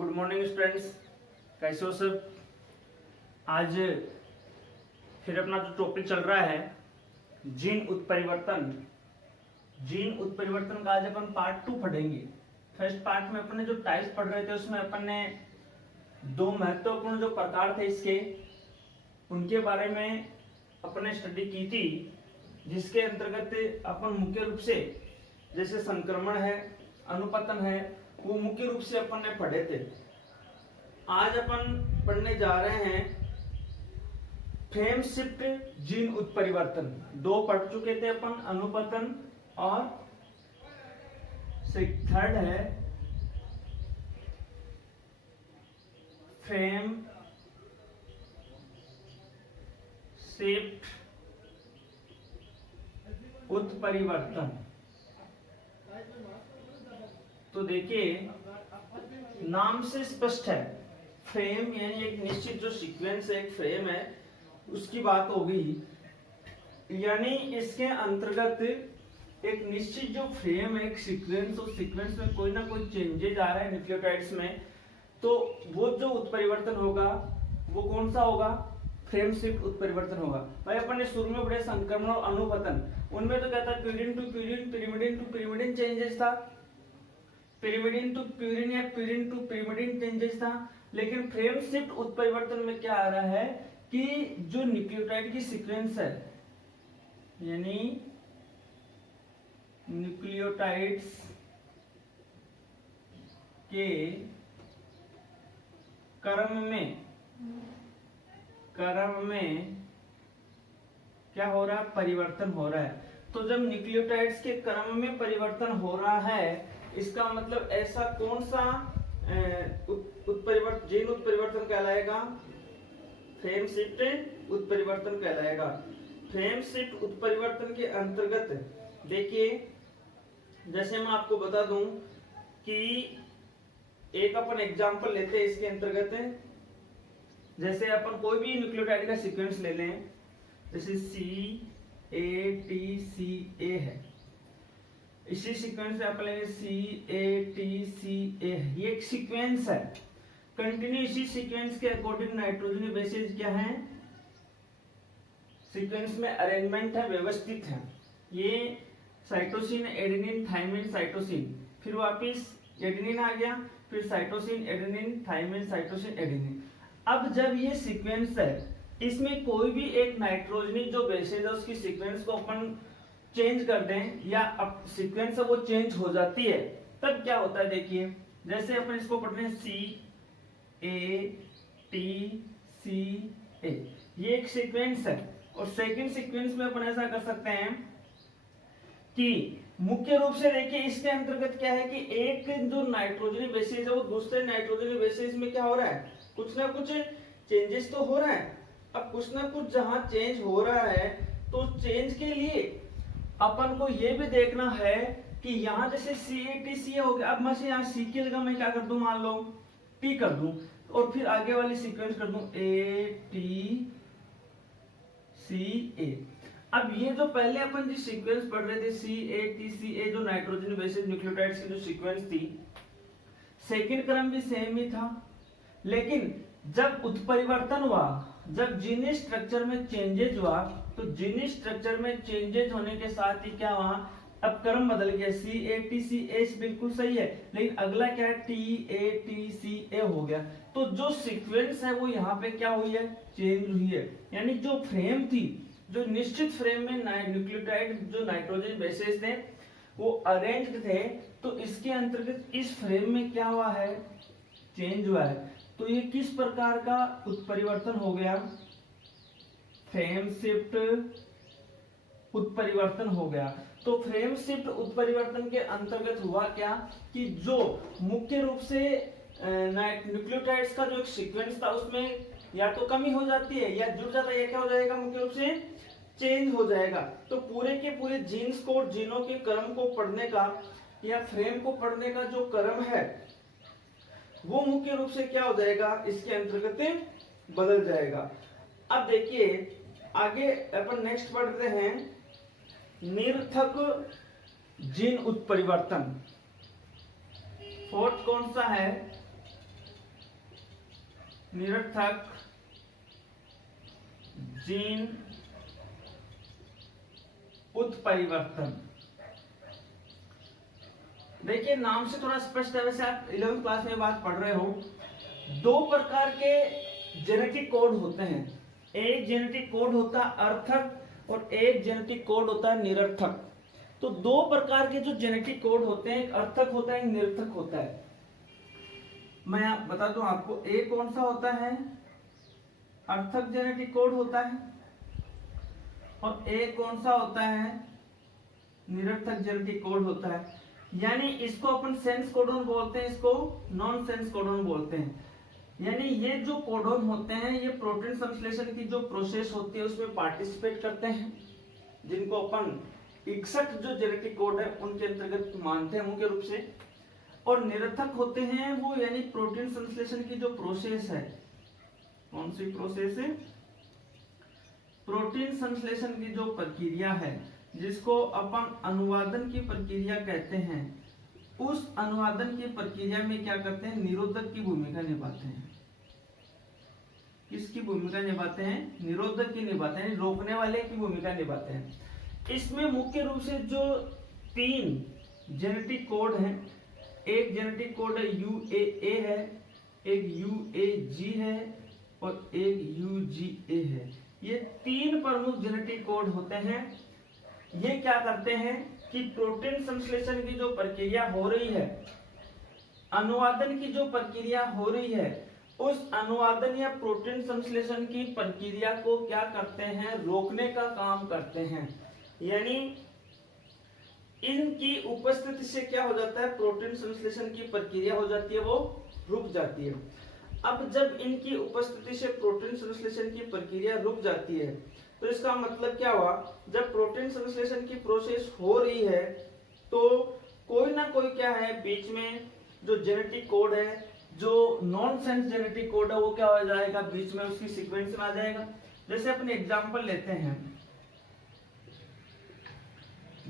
Good morning students, कैसे हो सब। आज फिर अपना जो टॉपिक चल रहा है जीन उत्परिवर्तन। जीन उत्परिवर्तन का आज अपन पार्ट 2 पढ़ेंगे। फर्स्ट पार्ट में अपन ने जो टाइप्स पढ़ रहे थे उसमें अपन ने दो महत्वपूर्ण जो प्रकार थे इसके उनके बारे में अपन ने स्टडी की थी, जिसके अंतर्गत अपन मुख्य रूप से जैसे संक्रमण है, अनुपतन है, वो मुख्य रूप से अपन ने पढ़े थे। आज अपन पढ़ने जा रहे हैं फ्रेम शिफ्ट जीन उत्परिवर्तन। दो पढ़ चुके थे अपन, अनुपतन और थर्ड है फ्रेम शिफ्ट उत्परिवर्तन। तो देखिए नाम से स्पष्ट है, फ्रेम यानी एक निश्चित जो सीक्वेंस है, एक फ्रेम है, उसकी बात होगी। यानी इसके अंतर्गत एक निश्चित जो फ्रेम है, एक सीक्वेंस, उस सीक्वेंस में कोई ना कोई चेंजेज आ रहा है न्यूक्लियोटाइड्स में, तो वो जो उत्परिवर्तन होगा वो कौन सा होगा? फ्रेम शिफ्ट उत्परिवर्तन होगा। भाई अपन ने शुरू में पढ़े संक्रमण और अनुपतन, उनमें तो क्या था? Purine to purine, pyrimidine to pyrimidine changes था, पिरिमिडिन टू प्यूरिन या प्यूरिन टू पिरिमिडिन चेंजेस था। लेकिन फ्रेम शिफ्ट उत्परिवर्तन में क्या आ रहा है कि जो न्यूक्लियोटाइड की सीक्वेंस है, यानी न्यूक्लियोटाइड्स के क्रम में क्या हो रहा है? परिवर्तन हो रहा है। तो जब न्यूक्लियोटाइड्स के क्रम में परिवर्तन हो रहा है, इसका मतलब ऐसा कौन सा उत्परिवर्तन, जीन उत्परिवर्तन कहलाएगा? फ्रेम शिफ्ट उत्परिवर्तन कहलाएगा। फ्रेम शिफ्ट उत्परिवर्तन के अंतर्गत देखिए, जैसे मैं आपको बता दूं कि एक अपन एग्जांपल लेते हैं इसके अंतर्गत। जैसे अपन कोई भी न्यूक्लियोटाइड का सीक्वेंस ले लें, जैसे CATCA है, इसी सीक्वेंस में अपन लेंगे CATCA, ये एक सीक्वेंस है। कंटिन्यू इसी सीक्वेंस के अकॉर्डिंग नाइट्रोजन बेसिस क्या है? सीक्वेंस में अरेंजमेंट है, व्यवस्थित है। ये साइटोसिन, एडेनिन, थाइमिन, साइटोसिन, फिर वापिस एडेनिन आ गया, फिर cytosine, adenine, thymine, cytosine, adenine. अब जब ये सीक्वेंस है, इसमें कोई भी एक नाइट्रोजनिक जो बेसिस है उसकी सीक्वेंस को अपन चेंज कर दें, या अब सीक्वेंस है वो चेंज हो जाती है, तब क्या होता है? देखिए जैसे अपन इसको पढ़ते हैं CATCA, ये एक सीक्वेंस है। और सेकंड सीक्वेंस में अपन ऐसा कर सकते हैं कि मुख्य रूप से देखिए इसके अंतर्गत क्या है कि एक जो नाइट्रोजन बेसिस है वो दूसरे नाइट्रोजन बेसिस में क्या हो रहा है? कुछ ना कुछ चेंजेस तो हो रहा है। अब कुछ ना कुछ जहां चेंज हो रहा है, तो चेंज के लिए अपन को ये भी देखना है कि यहाँ जैसे CATCA हो गया, अब मैं यहाँ C की जगह मैं क्या कर दूं? मान लो T कर दूं, और फिर आगे वाली सीक्वेंस कर दूं ATCA। अब ये जो पहले अपन जिस सीक्वेंस पढ़ रहे थे CATCA, जो नाइट्रोजन बेसिस न्यूक्लियोटाइड्स की जो सीक्वेंस थी, सेकंड क्रम भी सेम ही था। लेकिन जब उत्परिवर्तन हुआ, जब जीन स्ट्रक्चर में चेंजेज हुआ, तो जीन स्ट्रक्चर में चेंजेज होने के साथ ही क्या हुआ? अब क्रम बदल गया। CATCA बिल्कुल सही है, लेकिन अगला क्या है? TATCA हो गया। तो जो सीक्वेंस है वो यहाँ पे क्या हुई है? चेंज हुई है। यानी जो फ्रेम थी, जो निश्चित फ्रेम में न्यूक्लियोटाइड जो नाइट्रोजन बेसिस थे वो अरेंज्ड थे, तो इसके अंतर्गत इस फ्रेम में क्या हुआ है? चेंज हुआ है। तो ये किस प्रकार का उत्परिवर्तन हो गया? फ्रेम शिफ्ट उत्परिवर्तन हो गया। तो फ्रेम शिफ्ट उत्परिवर्तन के अंतर्गत हुआ क्या कि जो मुख्य रूप से न्यूक्लियोटाइड्स का जो एक सीक्वेंस था उसमें या तो कमी हो जाती है या जुड़ जाता है, या क्या हो जाएगा? मुख्य रूप से चेंज हो जाएगा। तो पूरे के पूरे जीन्स को, जीनों के क्रम को पढ़ने का या फ्रेम को पढ़ने का जो क्रम है वो मुख्य रूप से क्या हो जाएगा? इसके अंतर्गत बदल जाएगा। अब देखिए आगे अपन नेक्स्ट पढ़ते हैं निरर्थक जीन उत्परिवर्तन। फोर्थ कौन सा है? निरर्थक जीन उत्परिवर्तन। देखिए नाम से थोड़ा स्पष्ट है, वैसे आप 11वीं क्लास में बात पढ़ रहे हो। दो प्रकार के जेनेटिक कोड होते हैं, एक जेनेटिक कोड होता है अर्थक और एक जेनेटिक कोड होता है निरर्थक। तो दो प्रकार के जो जेनेटिक कोड होते हैं, एक अर्थक होता है एक निरर्थक होता है। मैं बता दूं आपको, एक कौन सा होता है, अर्थक जेनेटिक कोड होता है, और एक कौन सा होता है, निरर्थक जेनेटिक कोड होता है। यानी इसको अपन सेंस कोडोन बोलते हैं, इसको नॉन सेंस कोडोन बोलते हैं। यानी ये जो कोडोन होते हैं ये प्रोटीन संश्लेषण की जो प्रोसेस होती है उसमें पार्टिसिपेट करते हैं, जिनको अपन 61 जो जेनेटिक कोड है उनके अंतर्गत मानते हैं मुख्य रूप से। और निरर्थक होते हैं वो, यानी प्रोटीन संश्लेषण की जो प्रोसेस है, कौन सी प्रोसेस है, प्रोटीन संश्लेषण की जो प्रक्रिया है जिसको अपन अनुवादन की प्रक्रिया कहते हैं, उस अनुवादन की प्रक्रिया में क्या करते हैं, निरोधक की भूमिका निभाते हैं। किसकी भूमिका निभाते हैं, निरोधक की निभाते हैं, रोकने वाले की भूमिका निभाते हैं। इसमें मुख्य रूप से जो 3 जेनेटिक कोड हैं, एक जेनेटिक कोड है UAA है, एक UAG है और एक UGA है। ये 3 प्रमुख जेनेटिक कोड होते हैं। ये क्या करते हैं कि प्रोटीन संश्लेषण की जो प्रक्रिया हो रही है, अनुवादन की जो प्रक्रिया हो रही है, उस अनुवादन या प्रोटीन संश्लेषण की प्रक्रिया को क्या करते हैं, रोकने का काम करते हैं। यानी इनकी उपस्थिति से क्या हो जाता है, प्रोटीन संश्लेषण की प्रक्रिया हो जाती है, वो रुक जाती है। अब जब इनकी उपस्थिति से प्रोटीन संश्लेषण की प्रक्रिया रुक जाती है तो इसका मतलब क्या हुआ, जब प्रोटीन संश्लेषण की प्रोसेस हो रही है तो कोई ना कोई क्या है बीच में जो जेनेटिक कोड है, जो नॉन सेंस जेनेटिक कोड है, वो क्या हो जाएगा, बीच में उसकी सीक्वेंस में आ जाएगा। जैसे अपने एग्जांपल लेते हैं,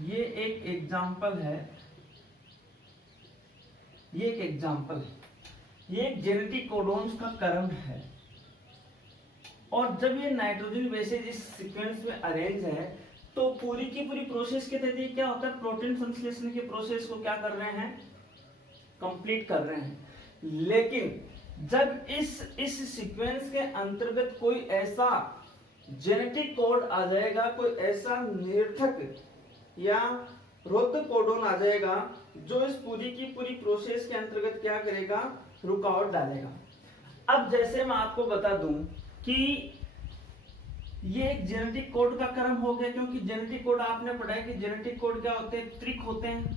ये एक एग्जांपल है, ये एक एग्जांपल है, ये एक जेनेटिक कोडोन्स का क्रम है। और जब ये नाइट्रोजन बेसेज इस सीक्वेंस में अरेंज है तो पूरी की पूरी प्रोसेस के तहत क्या होता है, प्रोटीन संश्लेषण की प्रोसेस को क्या कर रहे हैं, कंप्लीट कर रहे हैं। लेकिन जब इस सीक्वेंस के अंतर्गत कोई ऐसा जेनेटिक कोड आ जाएगा, कोई ऐसा निरर्थक या रोधक कोडोन आ जाएगा जो इस पूरी की पूरी प्रोसेस के अंतर्गत क्या करेगा, रुकावट डालेगा। अब जैसे मैं आपको बता दूं कि ये एक जेनेटिक कोड का क्रम हो गया, क्योंकि जेनेटिक कोड आपने पढ़ा है कि जेनेटिक कोड क्या होते हैं, त्रिक होते हैं।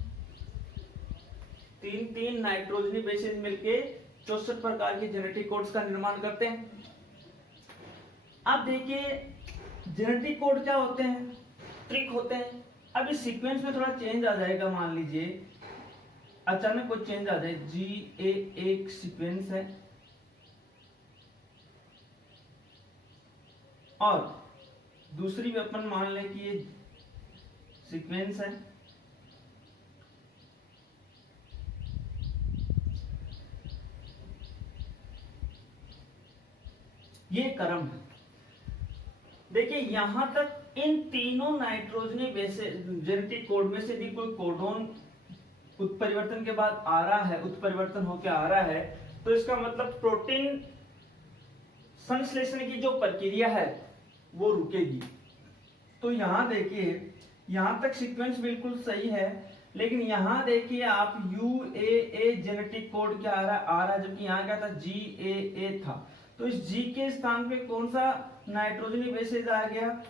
3 नाइट्रोजनी बेसेस मिलके 64 प्रकार के जेनेटिक कोड्स का निर्माण करते हैं। अब देखिए जेनेटिक कोड क्या होते हैं, त्रिक होते हैं। अब इस सीक्वेंस में थोड़ा चेंज आ जाएगा, मान लीजिए अचानक कोई चेंज आ जाए, GA एक सीक्वेंस है और दूसरी भी अपन मान लें कि ये सीक्वेंस है, ये क्रम है। देखिए यहां तक इन तीनों नाइट्रोजनी बेसेस जेनेटिक कोड में से भी कोई कोडोन उत्परिवर्तन के बाद आ रहा है, उत्परिवर्तन होकर आ रहा है, तो इसका मतलब प्रोटीन संश्लेषण की जो प्रक्रिया है वो रुकेगी। तो यहां देखिए, यहां तक सीक्वेंस बिल्कुल सही है, लेकिन यहां देखिए आप UAA जेनेटिक कोड क्या आ रहा है, जबकि यहाँ क्या था, GAA था। तो इस G के स्थान पे कौन सा नाइट्रोजनी बेसेज आ गया,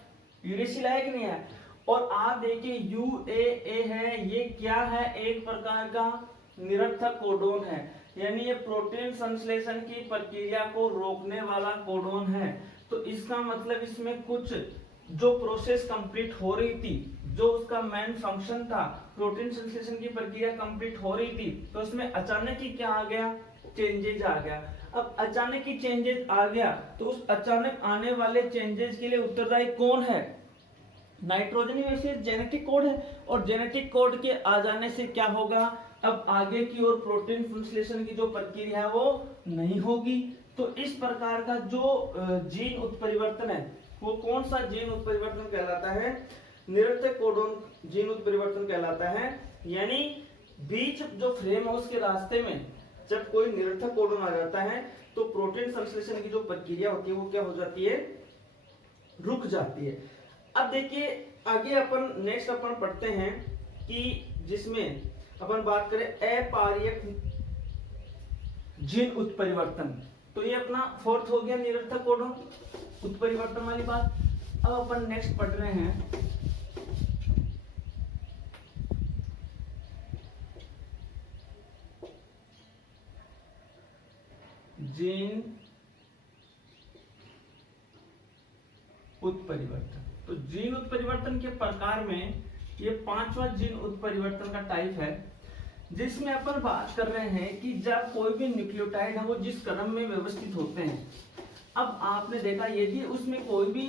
यूरेसिल है कि नहीं है। और आप देखिए UAA है, ये क्या है, एक प्रकार का निरर्थक कोडोन है, यानी ये प्रोटीन संश्लेषण की प्रक्रिया को रोकने वाला कोडोन है। तो इसका मतलब इसमें कुछ जो प्रोसेस कंप्लीट हो रही थी, जो उसका मेन फंक्शन था, प्रोटीन संश्लेषण की प्रक्रिया कंप्लीट हो रही थी, तो इसमें अचानक ही क्या आ गया, चेंजेज आ गया। अब अचानक ही चेंजेस आ गया तो उस अचानक आने वाले चेंजेस के लिए उत्तरदायी कौन है, नाइट्रोजनी बेसेस जेनेटिक कोड है। और जेनेटिक कोड के आ जाने से क्या होगा, अब आगे की ओर प्रोटीन संश्लेषण की जो प्रक्रिया है वो नहीं होगी। तो इस प्रकार का जो जीन उत्परिवर्तन है वो कौन सा जीन उत्परिवर्तन कहलाता है? निरर्थक कोडोन जीन उत्परिवर्तन कहलाता है। यानी बीच जो फ्रेम है उसके रास्ते में जब कोई निरर्थक कोडोन आ जाता है तो प्रोटीन संश्लेषण की जो प्रक्रिया होती है वो क्या हो जाती है? रुक जाती है। अब देखिए आगे अपन नेक्स्ट अपन पढ़ते हैं कि जिसमें अपन बात करें अपार्यक जीन उत्परिवर्तन। तो ये अपना फोर्थ हो गया निरर्थक कोडोन उत्परिवर्तन वाली बात। अब अपन नेक्स्ट पढ़ रहे हैं जीन उत्परिवर्तन। तो जीन उत्परिवर्तन के प्रकार में ये पांचवा जीन उत्परिवर्तन का टाइप है, जिसमें अपन बात कर रहे हैं कि जब कोई भी न्यूक्लियोटाइड है वो जिस क्रम में व्यवस्थित होते हैं। अब आपने देखा यदि उसमें कोई भी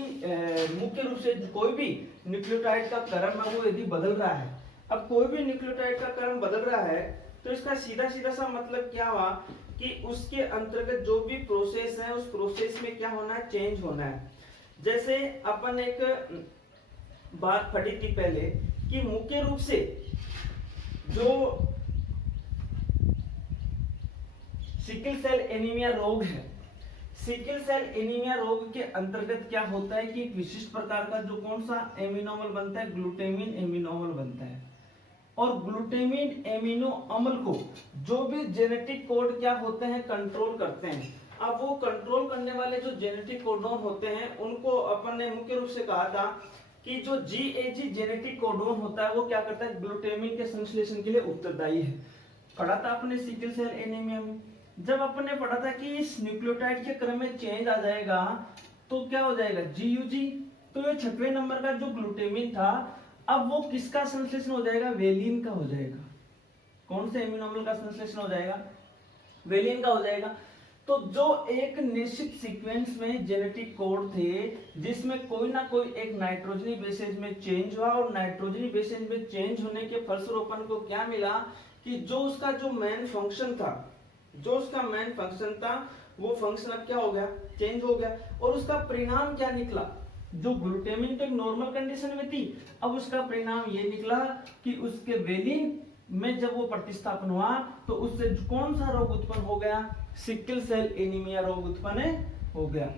मुख्य रूप से कोई भी न्यूक्लियोटाइड का क्रम है वो यदि बदल रहा है, अब कोई भी न्यूक्लियोटाइड का क्रम बदल रहा है तो इसका सीधा सीधा सा मतलब क्या हुआ कि उसके अंतर्गत जो भी प्रोसेस है उस प्रोसेस में क्या होना है? चेंज होना है। जैसे अपन एक बात पढ़ी थी पहले कि मुख्य रूप से जो सिकल सेल एनीमिया रोग है, सिकल सेल एनीमिया रोग के अंतर्गत क्या होता है कि एक विशिष्ट प्रकार का जो कौन सा एमिनोमल बनता है? ग्लूटामिन एमिनोमल बनता है। और ग्लूटामिन एमिनो अम्ल को जो भी जेनेटिक कोड क्या होते हैं? कंट्रोल करते हैं। अब वो कंट्रोल करने वाले जो जेनेटिक कोडोन होते हैं उनको अपन ने मुख्य रूप से कहा था कि जो GAG जेनेटिक कोडोन होता है वो क्या करता है? ग्लूटामिन के संश्लेषण के लिए उत्तरदायी है। पढ़ा था अपने सिकल सेल एनीमिया में। जब अपन ने पढ़ा था कि इस न्यूक्लियोटाइड के क्रम में चेंज आ जाएगा तो क्या हो जाएगा? GUG। तो ये 6वें नंबर का जो ग्लूटामिन था अब वो किसका संश्लेषण हो जाएगा? वेलिन का हो जाएगा। कौन से एमिनोमल का संश्लेषण हो जाएगा? वेलिन का हो जाएगा। तो जो एक निश्चित सीक्वेंस में जेनेटिक कोड थे जिसमें कोई ना कोई एक नाइट्रोजनी बेसेज में चेंज हुआ और नाइट्रोजनी बेसेज में चेंज होने के फलस्वरूप अपन को क्या मिला कि जो उसका जो मेन फंक्शन था, वो फंक्शन अब क्या हो गया? चेंज हो गया। और उसका परिणाम क्या निकला? जो ग्लूटामिन तो एक नॉर्मल कंडीशन में थी, अब उसका परिणाम ये निकला कि उसके वेलिन में जब वो प्रतिस्थापन हुआ तो उससे कौन सा रोग उत्पन्न हो गया? सिकल सेल एनीमिया रोग उत्पन्न हो गया।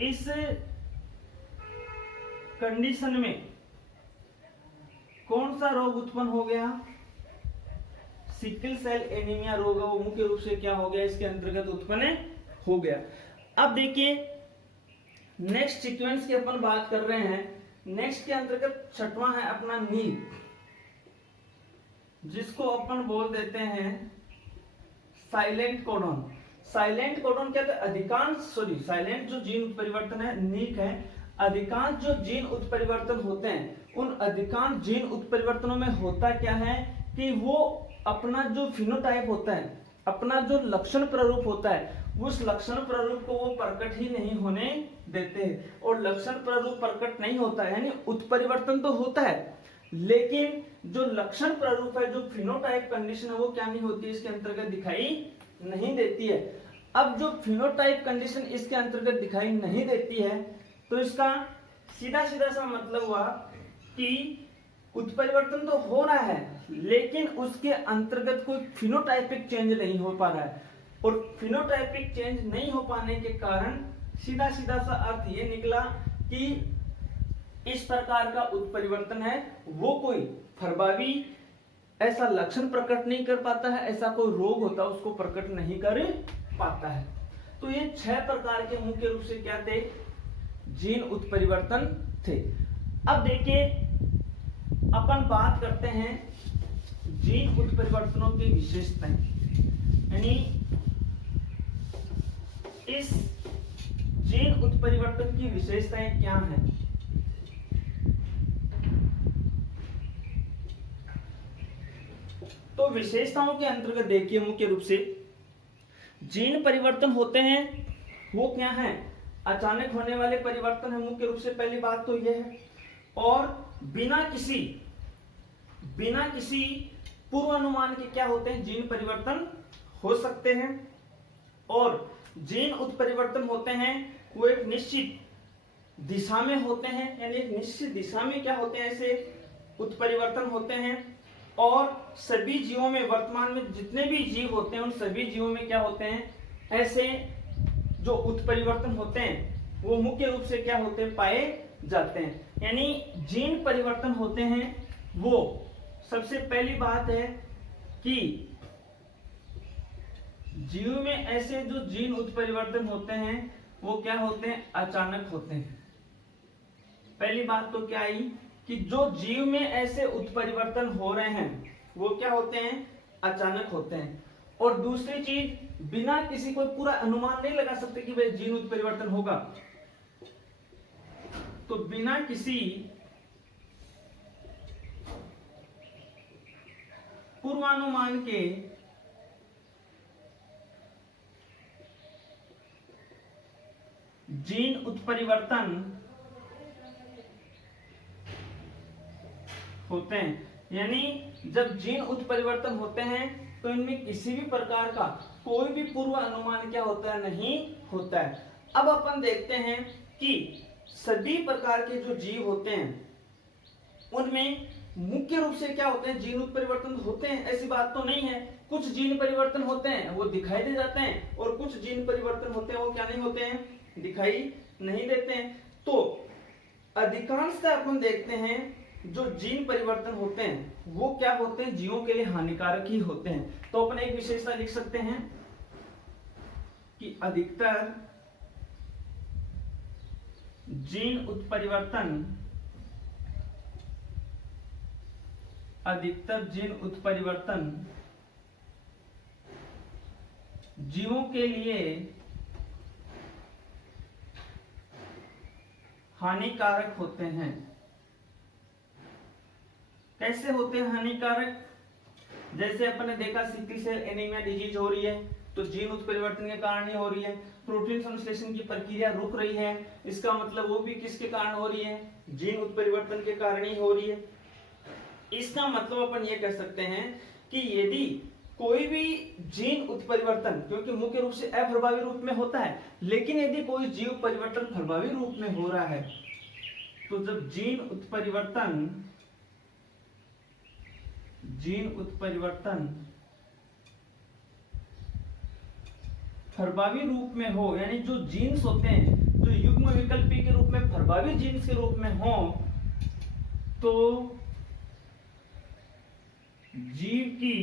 इस कंडीशन में कौन सा रोग उत्पन्न हो गया? सिकल सेल एनीमिया रोग वो मुख्य रूप से क्या हो गया? इसके अंतर्गत उत्पन्न हो गया। अब देखिए नेक्स्ट सीक्वेंस की अपन बात कर रहे हैं। नेक्स्ट के अंतर्गत छठवां है अपना नील, जिसको अपन बोल देते हैं साइलेंट कोडोन। साइलेंट कोडोन क्या था? साइलेंट जो जीन उत्परिवर्तन है नीक है। अधिकांश जो जीन उत्परिवर्तन होते हैं उन अधिकांश जीन उत्परिवर्तनों में होता क्या है कि वो अपना जो फिनोटाइप होता है, अपना जो लक्षण प्रारूप होता है, उस लक्षण प्रारूप को वो प्रकट ही नहीं होने देते हैं। और लक्षण प्रारूप प्रकट नहीं होता है यानी उत्परिवर्तन तो होता है लेकिन जो लक्षण प्रारूप है, जो फिनोटाइप कंडीशन है वो क्या नहीं होती है? इसके अंतर्गत दिखाई नहीं देती है। अब जो फिनोटाइप कंडीशन इसके अंतर्गत दिखाई नहीं देती है तो इसका सीधा सीधा सा मतलब हुआ कि उत्परिवर्तन तो हो रहा है लेकिन उसके अंतर्गत कोई फिनोटाइपिक चेंज नहीं हो पा रहा है। और फिनोटाइपिक चेंज नहीं हो पाने के कारण सीधा सीधा सा अर्थ ये निकला कि इस प्रकार का उत्परिवर्तन है वो कोई प्रभावी ऐसा लक्षण प्रकट नहीं कर पाता है, ऐसा कोई रोग होता है उसको प्रकट नहीं कर पाता है। तो ये 6 प्रकार के मुख्य रूप से क्या थे? जीन उत्परिवर्तन थे। अब देखिए अपन बात करते हैं जीन उत्परिवर्तनों की विशेषताएं, यानी इस जीन उत्परिवर्तन की विशेषताएं क्या हैं। तो विशेषताओं के अंतर्गत देखिए मुख्य रूप से जीन परिवर्तन होते हैं वो क्या है? अचानक होने वाले परिवर्तन है मुख्य रूप से, पहली बात तो यह है। और बिना किसी पूर्वानुमान के क्या होते हैं, जीन परिवर्तन हो सकते हैं। और जीन उत्परिवर्तन होते हैं वो एक निश्चित दिशा में होते हैं, यानी एक निश्चित दिशा में क्या होते हैं, ऐसे उत्परिवर्तन होते हैं। और सभी जीवों में, वर्तमान में जितने भी जीव होते हैं उन सभी जीवों में क्या होते हैं, ऐसे जो उत्परिवर्तन होते हैं वो मुख्य रूप से क्या होते हैं, पाए जाते हैं। यानी जीन परिवर्तन होते हैं वो, सबसे पहली बात है कि जीव में ऐसे जो जीन उत्परिवर्तन होते हैं वो क्या होते हैं, अचानक होते हैं। पहली बात तो क्या आई कि जो जीव में ऐसे उत्परिवर्तन हो रहे हैं वो क्या होते हैं, अचानक होते हैं। और दूसरी चीज, बिना किसी कोई पूरा अनुमान नहीं लगा सकते कि भाई जीन उत्परिवर्तन होगा, तो बिना किसी पूर्वानुमान के जीन उत्परिवर्तन होते हैं। यानी जब जीन उत्परिवर्तन होते हैं तो इनमें किसी भी प्रकार का कोई भी पूर्व अनुमान क्या होता है, नहीं होता है। अब अपन देखते हैं कि सभी प्रकार के जो जीव होते हैं उनमें मुख्य रूप से क्या होते हैं, जीन उत्परिवर्तन होते हैं, ऐसी बात तो नहीं है। कुछ जीन परिवर्तन होते हैं वो दिखाई दे जाते हैं और कुछ जीन परिवर्तन होते हैं वो क्या नहीं होते हैं, दिखाई नहीं देते हैं। तो अधिकांशतः अपन देखते हैं जो जीन परिवर्तन होते हैं वो क्या होते हैं, जीवों के लिए हानिकारक ही होते हैं। तो अपन एक विशेषता लिख सकते हैं कि अधिकतर जीन उत्परिवर्तन, अधिकतर जीन उत्परिवर्तन जीवों के लिए हानिकारक होते हैं। कैसे होते हैं हानिकारक, जैसे अपन ने देखा सिकल सेल एनीमिया डिजीज हो रही है तो जीन उत्परिवर्तन के कारण ही हो रही है। प्रोटीन संश्लेषण की प्रक्रिया रुक रही है, इसका मतलब वो भी किसके कारण हो रही है, जीन उत्परिवर्तन के कारण ही हो रही है। इसका मतलब अपन ये कह सकते हैं कि यदि कोई भी जीन उत्परिवर्तन, क्योंकि मुख्य रूप से अप्रभावी रूप में होता है, लेकिन यदि कोई जीव परिवर्तन प्रभावी रूप में हो रहा है तो जब जीन उत्परिवर्तन प्रभावी रूप में हो, यानी जो जीन्स होते हैं जो युग्म विकल्पी के रूप में प्रभावी जीन्स के रूप में हो, तो जीव की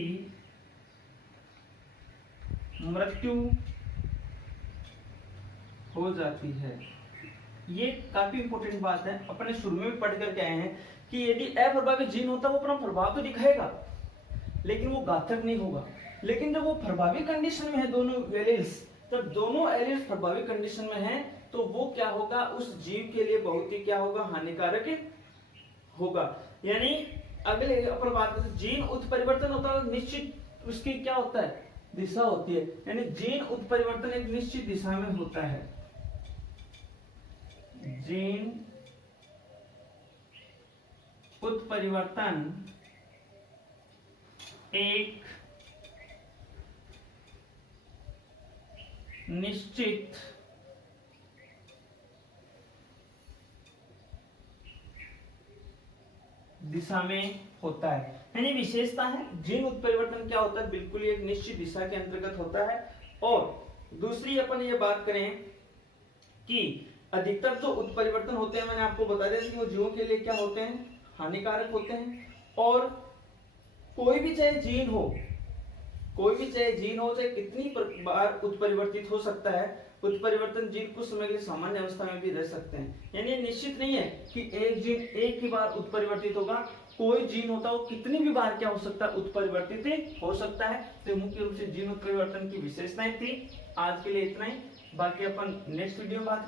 मृत्यु हो जाती है। ये काफी इंपॉर्टेंट बात है, अपने शुरू में भी पढ़ करके आए हैं कि यदि अप्रभावी जीन होता है वो अपना प्रभाव तो दिखाएगा लेकिन वो घातक नहीं होगा। लेकिन जब वो प्रभावी कंडीशन में है, दोनों एलील्स, जब दोनों एलील्स प्रभावी कंडीशन में हैं तो वो क्या होगा, उस जीव के लिए बहुत ही क्या होगा, हानिकारक होगा। यानी अगले अपन बात करते, जीन उत्परिवर्तन होता है निश्चित उसकी क्या होता है, दिशा होती है। यानी जीन उत्परिवर्तन एक निश्चित दिशा में होता है। जीन उत्परिवर्तन एक निश्चित दिशा में होता है। यानी विशेषता है, जीन उत्परिवर्तन क्या होता है, बिल्कुल एक निश्चित दिशा के अंतर्गत होता है। और दूसरी अपन ये बात करें कि अधिकतर जो उत्परिवर्तन होते हैं, मैंने आपको बता दिया कि वो जीवों के लिए क्या होते हैं, हानिकारक होते हैं। और कोई भी चाहे जीन हो, चाहे कितनी बार उत्परिवर्तित हो सकता है, उत्परिवर्तन जीन कुछ समय के लिए सामान्य अवस्था में भी रह सकते हैं। यानी निश्चित नहीं है कि एक जीन एक ही बार उत्परिवर्तित होगा, कोई जीन होता है वो कितनी भी बार क्या हो सकता है, उत्परिवर्तित हो सकता है। तो मुख्य रूप से जीन उत्परिवर्तन की विशेषताएं थी। आज के लिए इतना ही, बाकी अपन नेक्स्ट वीडियो में बात